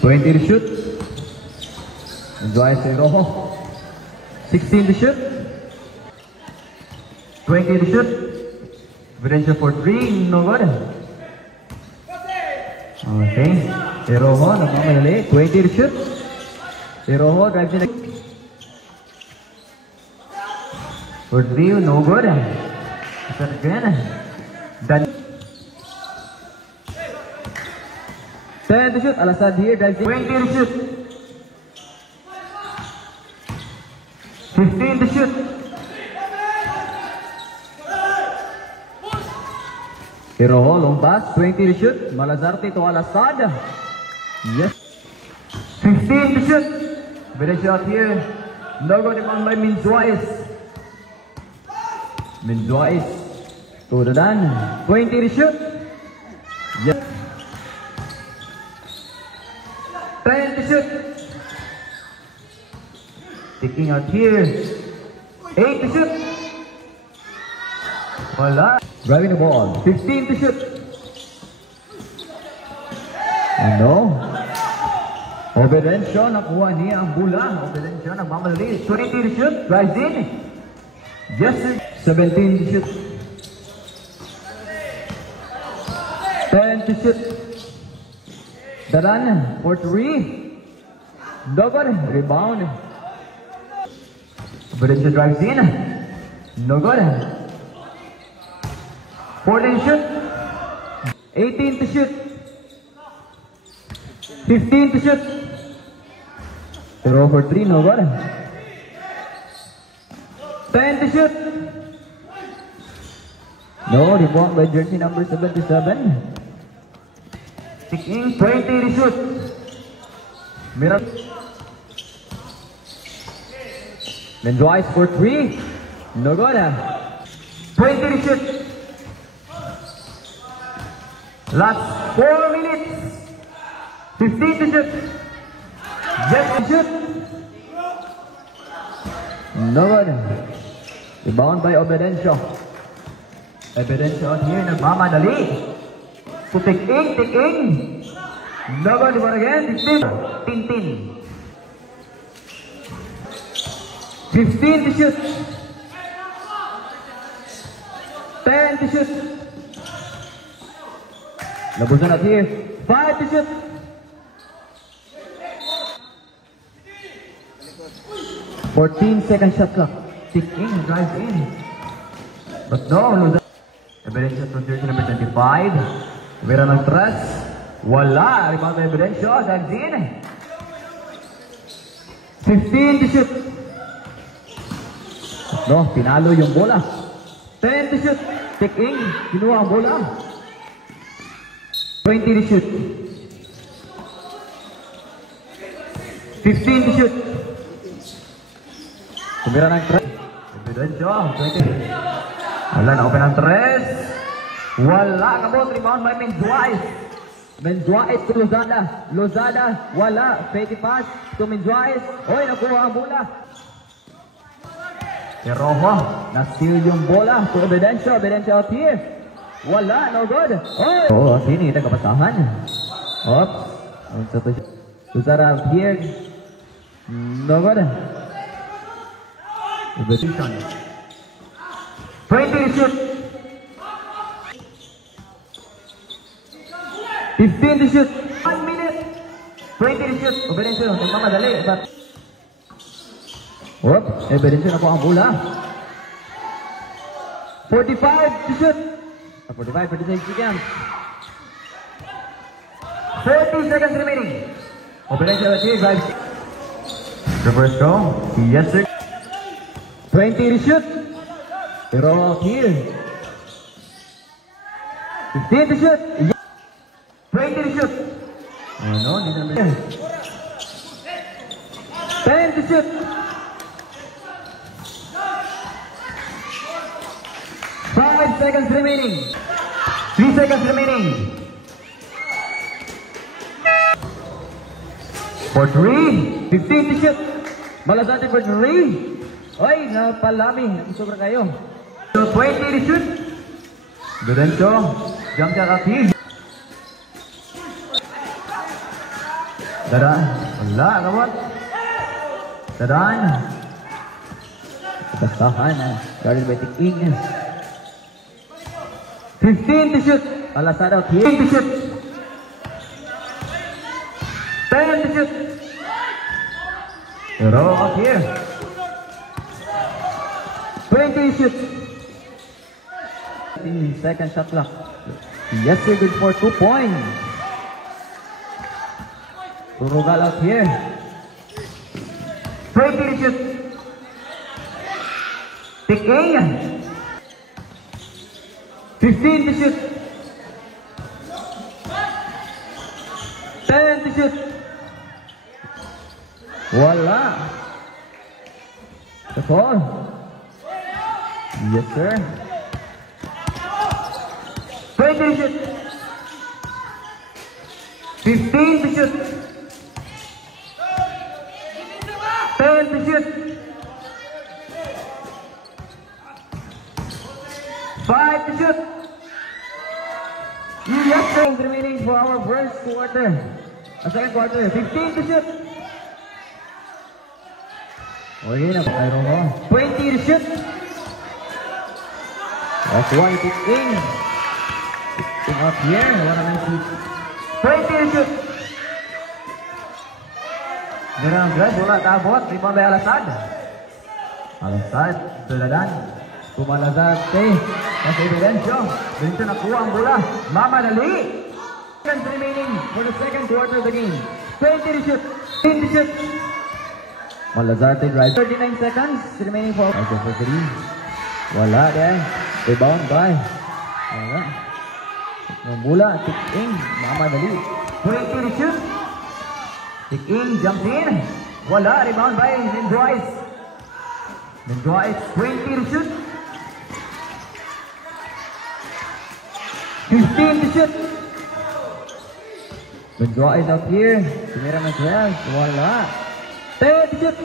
20 to shoot. Enjoy Rojo. 16 to shoot. 20 to shoot. Vidensio for 3. No good. Okay. Rojo, nagmamadali. 20 to shoot. Rojo drives in. For 3. No good. Start again. Done. 10 to shoot. Al-Assad here drives in. 20 to shoot. 15 to shoot. Rojo, long pass. 20 to shoot. Malazarte to Al-Assad. Yes. 15 to shoot. Better shot here. No good by Minzuais. Minzuais. To the done. 20 to shoot. Yes. 10 to shoot. Taking out here. 8 to shoot. Wala. Driving the ball. 15 to shoot. Ano? Obedensyo, nakuha niya ang bola. Obedensyo, nagmamadali. 20 to shoot. Drives in. Yes, 17 to shoot. 10 to shoot. Daran for 3. Double. Rebound. Obedensyo drives in. No good. 14 to shoot. 18 to shoot. 15 to shoot. Throw for 3, no good. 10 to shoot. No, rebound by jersey number 77. Taking 20 to shoot. Miracle. Mendois for 3. No good. 20 to shoot. Last 4 minutes. 15 to shoot. Yes to shoot. No good. Rebound by Obedensyo. Obedensyo out here. Nagmamadali. So take in. No good. Rebound again. 15. 15 to shoot. 10 to shoot. Labusan out here. 5 to shoot. 14-second shot clock. Tick in, drives in. But no, Evidencio from jersey number 25. Vera ng tres. Wala. Rebound by Evidencio. Drives in. 15 to shoot. No, pinalo yung bola. 10 to shoot. Tick in. Kinuha ang bola. 20 to shoot. 15 to shoot. Tumira ng 3. Evidencio. 20. Wala na. Open ng 3. Wala. Kabot. Rebound by Menzuais. Menzuais to Lozada. Lozada. Wala. Fake pass to Menzuais. Oy, nakuha ang bola. Rojo. Na-steal yung bola to Evidencio. Evidencio out here. Wala. No good. Oh, sini. Nagkapasahan. Hop. Lozada out here. No good. 20 to shoot. 15 to shoot. 1 minute. 20 to shoot. Evidencio, nagmamadali. Whoop. Evidencio na po ang bola. 45 to shoot. 45, 46 seconds. 30 seconds remaining. Evidencio at here, drives. Reverse go. Yes, sir. 20 to shoot. Pero out here. 15 to shoot. 20 to shoot. Oh no, hindi naman. 10 to shoot. 5 seconds remaining. 3 seconds remaining. For 3. 15 to shoot. Malasante for 3. Oy, napalami. Sobra kayo. So, 20 to shoot. Evidencio. Jump shot up here. Dadan. Wala, kamot. Dadan. Bastahan. Guarded by Tik-ing. 15 to shoot. Al-Assad out here. 15 to shoot. 10 to shoot. Pero out here. 20 to shoot. 15-second shot clock. Yes, sir, good for 2 points. Turugal out here. 20 to shoot. Tik-ing. 15 to shoot. 10 to shoot. Wala. The ball. Yes, sir. 20 to shoot. 15 to shoot. 10 to shoot. 5 to shoot. Yes, sir. Remaining for our first quarter. Second quarter. 15 to shoot. Okay na. I don't know. 20 to shoot. That's why Tik-ing. Tik-ing up here. What am I shoot? 20 to shoot. Meron ang bola tabot. Rebound by Al-Assad. Al-Assad. Dadan. Pumalazad kay Evidencio. Evidencio nakuha ang bola. Mamadali. Seconds remaining for the second quarter of the game. 20 to shoot. 20 to shoot. Malazarte drive. 39 seconds remaining for 3. Wala din. Rebound by. Wala. Ang bola. Tik-ing. Mamadali. 20 to shoot. Tik-ing jumps in. Wala. Rebound by Mendois. Mendois 20 to shoot. 15 to shoot. Mendois is up here. Tumira Mendois. Wala. 10 to shoot.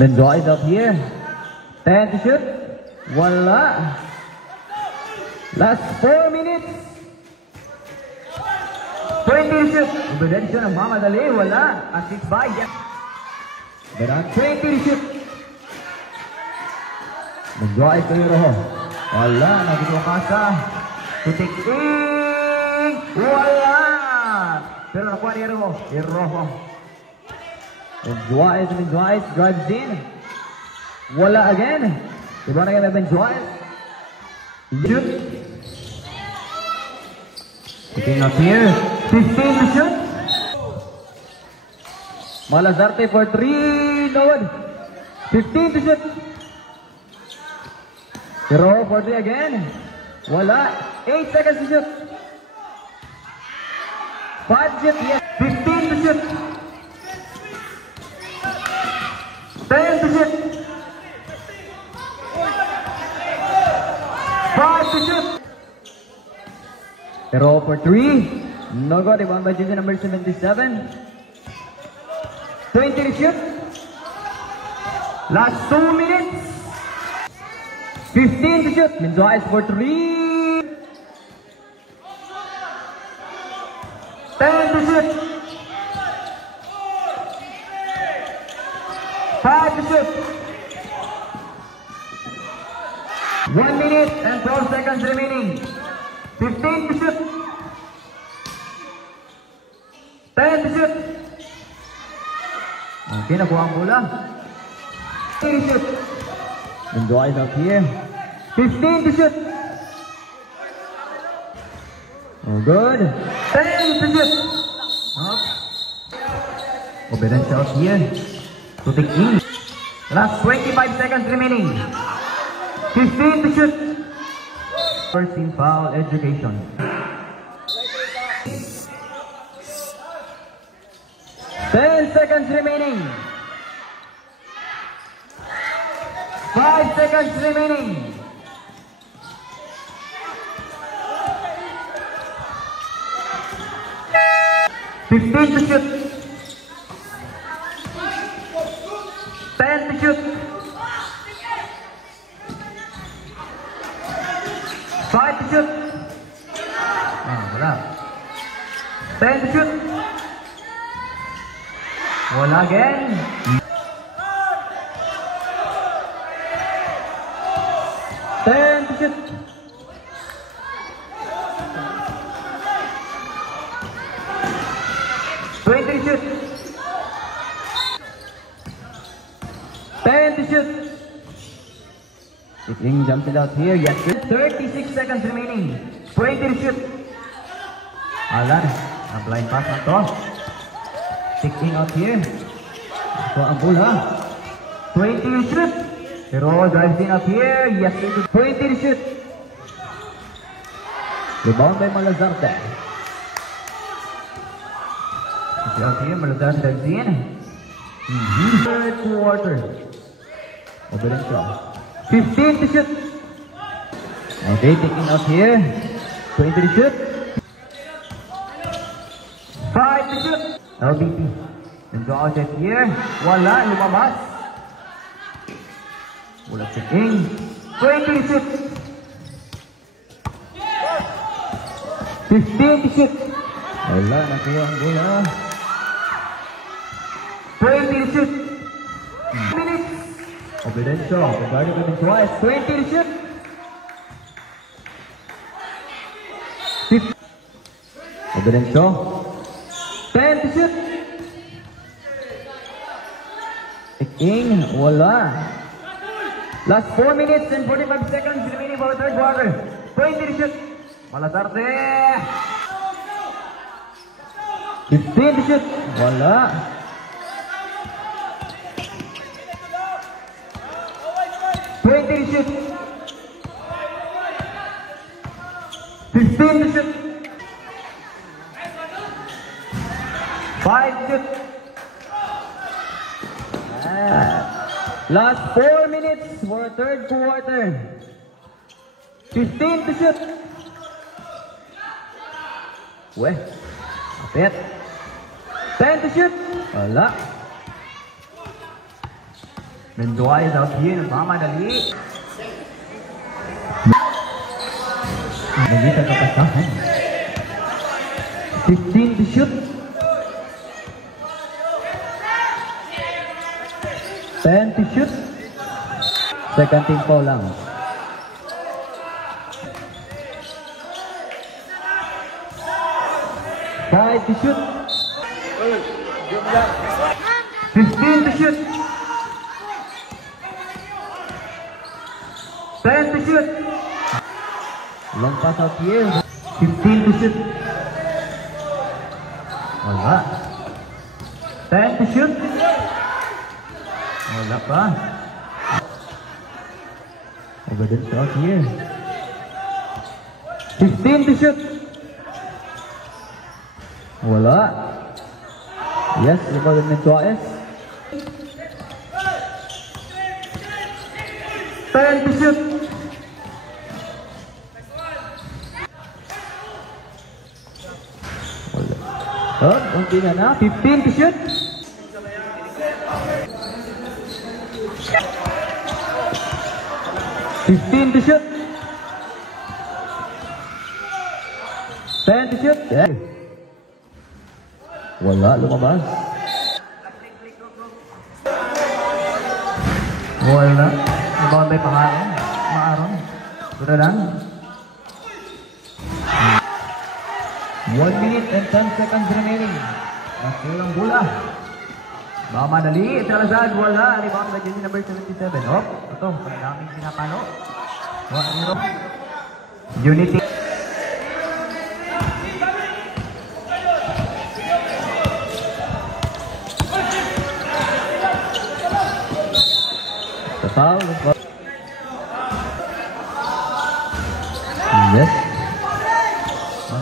Mendois is up here. 10 to shoot. Wala. Last 4 minutes. 20 to shoot. Evidencio ng mamadali. Wala. Assist by. Beran 20 to shoot. Mendois Toyoro. Wala. Naging kasa. Tik-ing. Wala. Pero nakuha ni Rojo. Rojo. Mendois drives in. Wala again. Diba na kaya Mendois? Shoot. Picking up here. 15 to shoot. Malazarte for 3. No one. 15 to shoot. Pero for 3 again. Wala. 8 seconds to shoot. 5 shoot. Yes. 15 to shoot. 10 to shoot. 5 to shoot. Pero for 3. No good. Rebound by jersey number 77. 20 to shoot. Last 2 minutes. 15 to shoot. Mendois for 3. 10 to shoot. 5 to shoot. 1 minute and 12 seconds remaining. 15 to shoot. 10 to shoot. Okay, nakuha ang bola. 10 to shoot. Mendois up here. 15 to shoot. Oh, good. 10 to shoot. Up. Evidencio out here. To Tik-ing. Last 25 seconds remaining. 15 to shoot. First team foul education. 10 seconds remaining. 5 seconds remaining. 15 to shoot. 10 to shoot. 5 to shoot. Ah, wala. 10 to shoot. Wala again. 10 to shoot. 20 to shoot. 10 to shoot. King jumps it out here. Yes. 36 seconds remaining. 20 to shoot. Alan, a blind pass na to. King out here. So ang bola. 20 to shoot. Pero drives in out here. Yes. 20 to shoot. Rebound by Malazarte. Out here, Malazarte drives in. Third quarter. Open shot. 15 to shoot. Okay, taking out here. 20 to shoot. 5 to shoot. LBP. And go out here. Wala, lumabas. Wala checking. 20 to shoot. 15 to shoot. Wala, nakuha ang bola. 20 to shoot. Minutes. Obidencio, regarding with his twice. 20 to shoot. 50. Obidencio. 10 to shoot. King, wala. Last 4 minutes and 45 seconds remaining for the third quarter. 20 to shoot. Malazarte. 15 to shoot. Wala. 20 to shoot. 15 to shoot. 5 to shoot. Last 4 minutes for third quarter. 15 to shoot. Weh. Kapit. 10 to shoot. Wala. Mendoa is out here. Nagmamadali. Nagita kapasahan. 15 to shoot. 10 to shoot. Second team foul lang. 5 to shoot. 15 to shoot. 10 to shoot. Long pass out here. 15 to shoot. Wala. 10 to shoot. Wala pa. Obidencio out here. 15 to shoot. Wala. Yes, rebound ng Mendoa. 10 to shoot. Wala. Oh, kunti na. 15 to shoot. 15 to shoot. 10 to shoot. Yeah. Wala, lumabas. Wala. Rebound by Pangaron. Maaron. Sudah lang. 1 minute and 10 seconds remaining. Nasilang bola. Baka madali. Salazar, wala. Rebound by jersey number 77. Oh, ito. Pagdaming pinapalo. 1-0. Unity. Foul. Yes.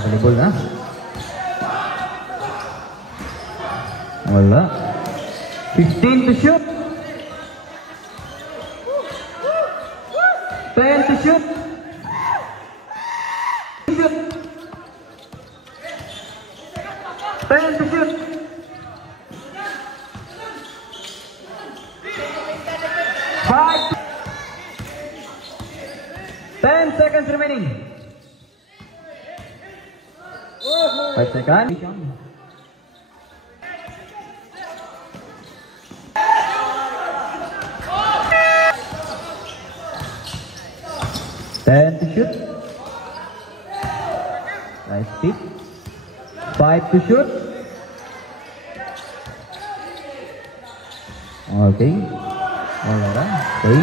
Volleyball na. Wala. 15 to shoot. 10 to shoot. 10 to shoot. 5. 10 seconds remaining. 5 seconds. 10 to shoot. Nice tip. 5 to shoot. Okay. Alright. Okay.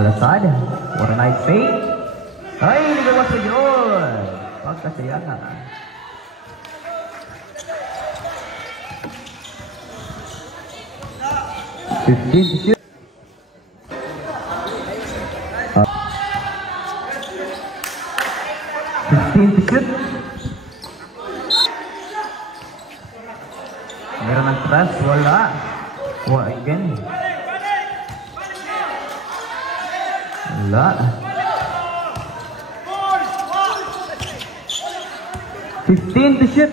Alasad. What a nice fade. Ay, hindi ko basta yun. Pagkasayangan. 15 to shoot. 15 to shoot. Meron ng stress, wala. Again. Wala. 15 to shoot.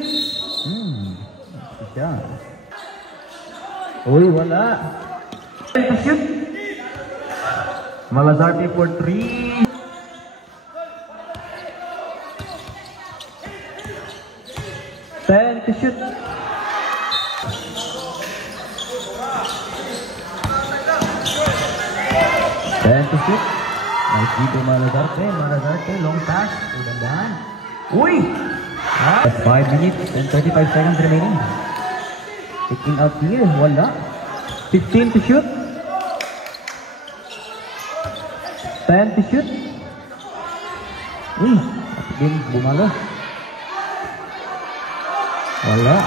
Siya. Uy, wala. 10 to shoot. Malazarte for 3. 10 to shoot. 10 to shoot. Nice dito Malazarte. Malazarte, long pass. Udandahan. Uy! 5 minutes and 35 seconds remaining. Taking out here. Wala. 15 to shoot. 10 to shoot. Uy! Again, bumalo. Wala.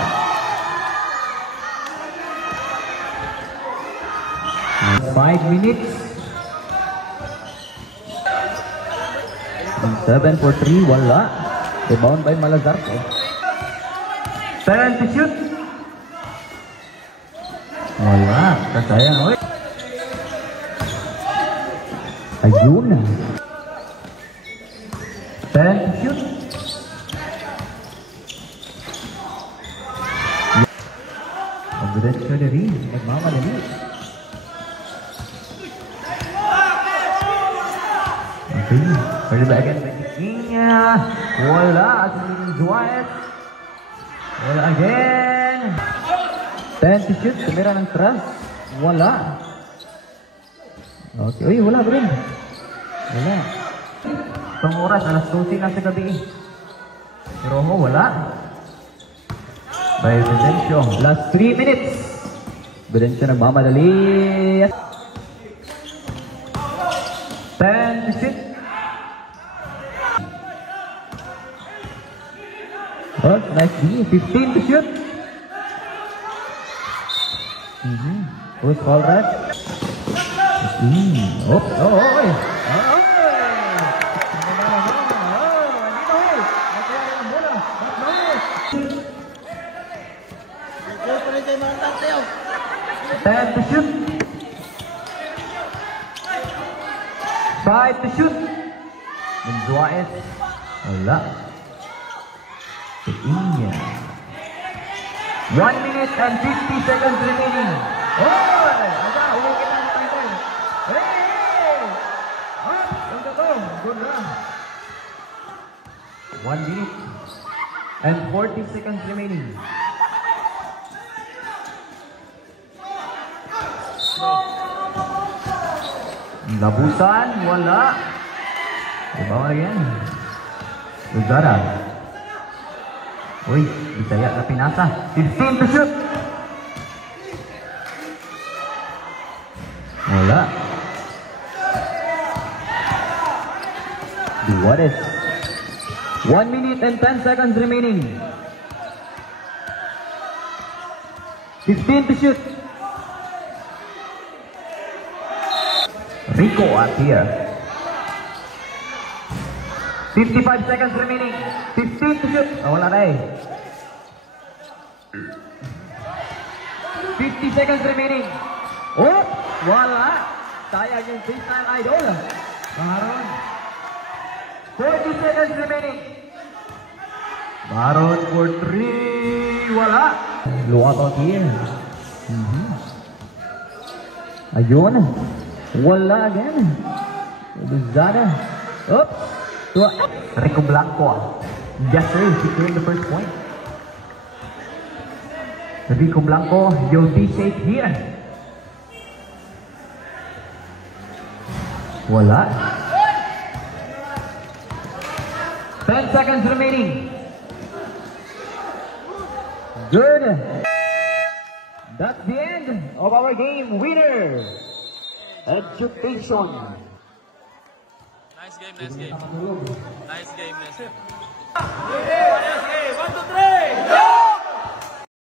5 minutes. 7 for 3. Wala. Rebound by Malazarte. 10 to shoot. Wala. Kasayang. Uy. Ayun. 10 to shoot. Diretso na rin. Nagmamadali. Okay. Pwede ba again? Wala. Dwight. Wala again. 10 to shoot. Kamera ng trust. Wala. Okay. Uy, wala ba rin? Wala. Itong oras, alas 12 na sa gabi. Pero wala. By Videncio. Last 3 minutes. Videncio nagmamadali. 10 to shoot. Oh, nice D. 15 to shoot. Who's all right? Oh, Ten to shoot. 5 to shoot. Menjuais. Wala. Inya. 1 minute and 50 seconds remaining. Oh! Ada, uwi kita ng title. Hey! Up! Ang gato. Good run. 1 minute and 40 seconds remaining. Labusan, wala. Dibawa again. Luzada. Uy, Bisaya na pinasa. 15 to shoot. Wala. Duwares. 1 minute and 10 seconds remaining. 15 to shoot. Rico out here. 55 seconds remaining. 15 to shoot. Oh, wala na eh. 50 seconds remaining. Oh, wala. Sayang yung freestyle idol. Baron. 40 seconds remaining. Baron for 3. Wala. Luwag out here. Ayun. Wala again. Luzada. Oops. Rico Blanco. Yes, sir. Securing the first point. Rico Blanco, you'll be safe here. Wala. 10 seconds remaining. Good. That's the end of our game. Winner, Education. Nice game, nice game. Nice game, nice game. 1, 2, 3! Go!